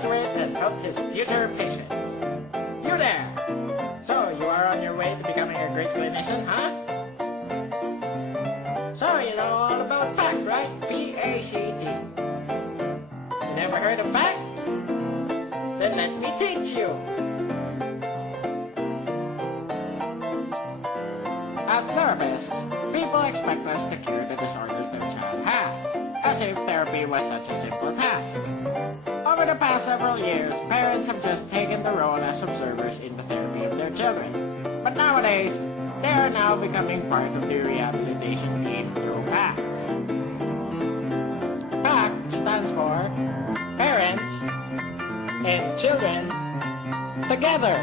graduate and help his future patients. You there! So, you are on your way to becoming a great clinician, huh? So, you know all about PACT, right? P-A-C-T. You never heard of PACT? Then let me teach you. As therapists, people expect us to cure the disorders their child has, as if therapy was such a simple task. Over the past several years, parents have just taken the role as observers in the therapy of their children. But nowadays, they are now becoming part of the rehabilitation team through PACT. PACT stands for Parents and Children Together.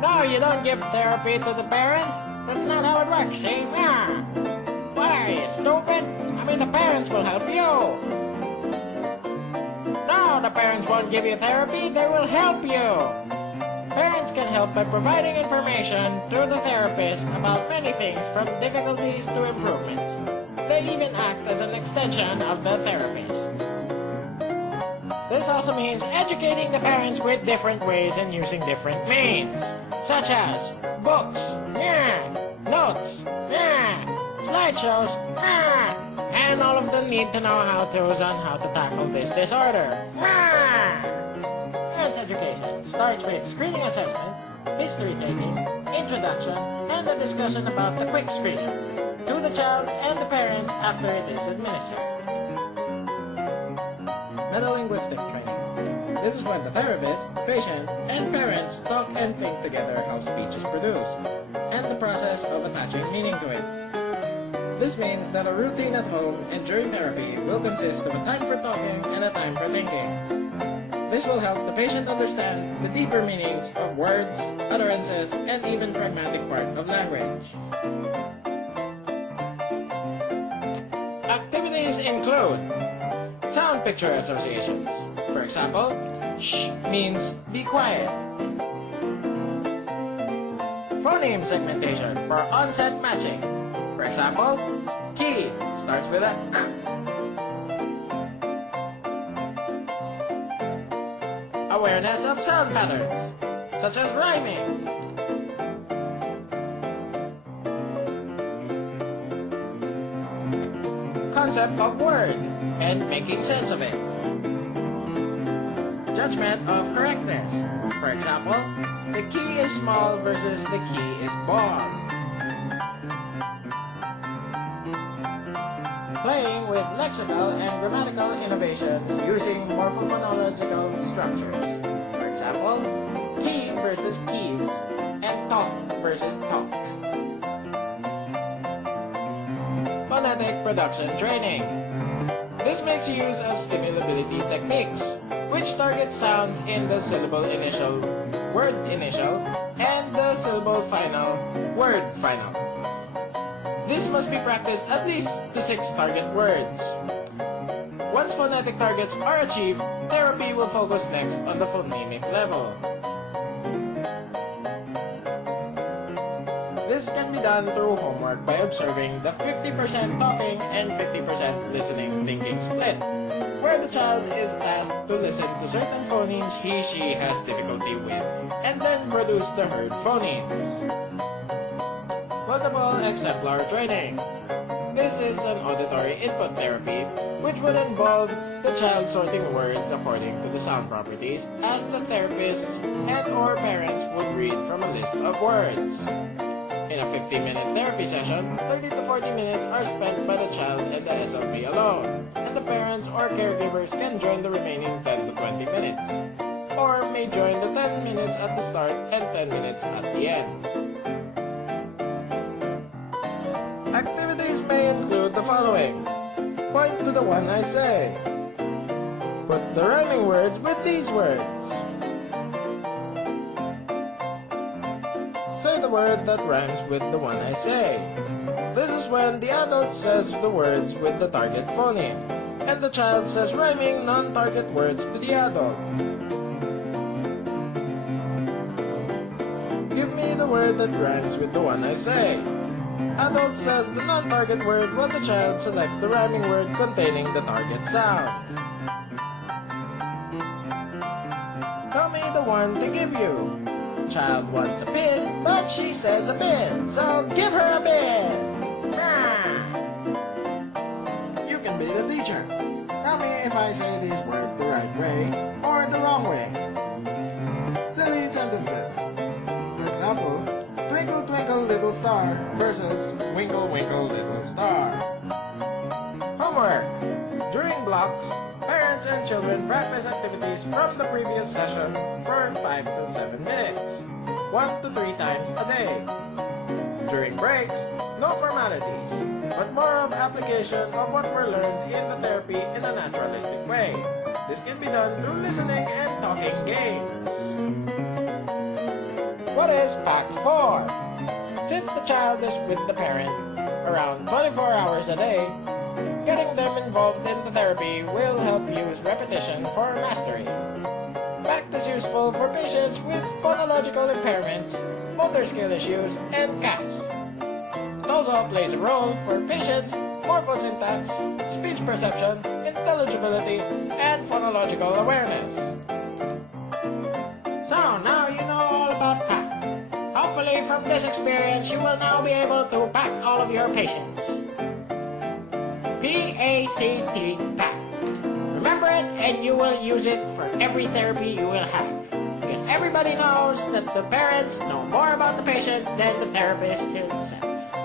No, you don't give therapy to the parents. That's not how it works, see? Yeah. What are you, stupid? I mean, the parents will help you. No, the parents won't give you therapy. They will help you. Parents can help by providing information to the therapist about many things from difficulties to improvements. They even act as an extension of the therapist. This also means educating the parents with different ways and using different means, such as books, notes, slideshows, and all of the need-to-know how-tos on how to tackle this disorder. Parents education starts with screening assessment, history taking, introduction, and a discussion about the quick screening to the child and the parents after it is administered. Metalinguistic training. This is when the therapist, patient, and parents talk and think together how speech is produced, and the process of attaching meaning to it. This means that a routine at home and during therapy will consist of a time for talking and a time for thinking. This will help the patient understand the deeper meanings of words, utterances, and even pragmatic part of language. Activities include sound picture associations. For example, shh means be quiet. Phoneme segmentation for onset matching. For example, key starts with a k. Awareness of sound patterns, such as rhyming. Concept of word and making sense of it. Judgment of correctness. For example, the key is small versus the key is bald. Playing with lexical and grammatical innovations using morphophonological structures. For example, key versus keys and talk versus talked. Phonetic production training. This makes use of stimulability techniques, which target sounds in the syllable initial, word initial, and the syllable final, word final. This must be practiced at least to 6 target words. Once phonetic targets are achieved, therapy will focus next on the phonemic level. This can be done through homework by observing the 50% talking and 50% listening thinking split, where the child is tasked to listen to certain phonemes he/she has difficulty with, and then produce the heard phonemes. Multiple exemplar training. This is an auditory input therapy, which would involve the child sorting words according to the sound properties, as the therapists and/or parents would read from a list of words. In a 50-minute therapy session, 30 to 40 minutes are spent by the child and the SLP alone, and the parents or caregivers can join the remaining 10 to 20 minutes, or may join the 10 minutes at the start and 10 minutes at the end. Activities may include the following. Point to the one I say. Put the rhyming words with these words. Say the word that rhymes with the one I say. This is when the adult says the words with the target phoneme, and the child says rhyming non-target words to the adult. Give me the word that rhymes with the one I say. Adult says the non-target word while the child selects the rhyming word containing the target sound. one to give you. Child wants a pin, but she says a bin, so give her a bin. You can be the teacher. Tell me if I say these words the right way or the wrong way. Silly sentences. For example, twinkle twinkle little star versus winkle winkle little star. Homework. During blocks, parents and children practice activities from the previous session for 5 to 7 minutes, 1 to 3 times a day. During breaks, no formalities, but more of application of what were learned in the therapy in a naturalistic way. This can be done through listening and talking games. What is Pact 4? Since the child is with the parent around 24 hours a day, getting them involved in the therapy will help use repetition for mastery. Pact is useful for patients with phonological impairments, motor skill issues, and CAS. It also plays a role for patients' morphosyntax, speech perception, intelligibility, and phonological awareness. So now you know all about PACT. Hopefully from this experience you will now be able to PACT all of your patients. P-A-C-T, PACT. Remember it and you will use it for every therapy you will have. Because everybody knows that the parents know more about the patient than the therapist himself.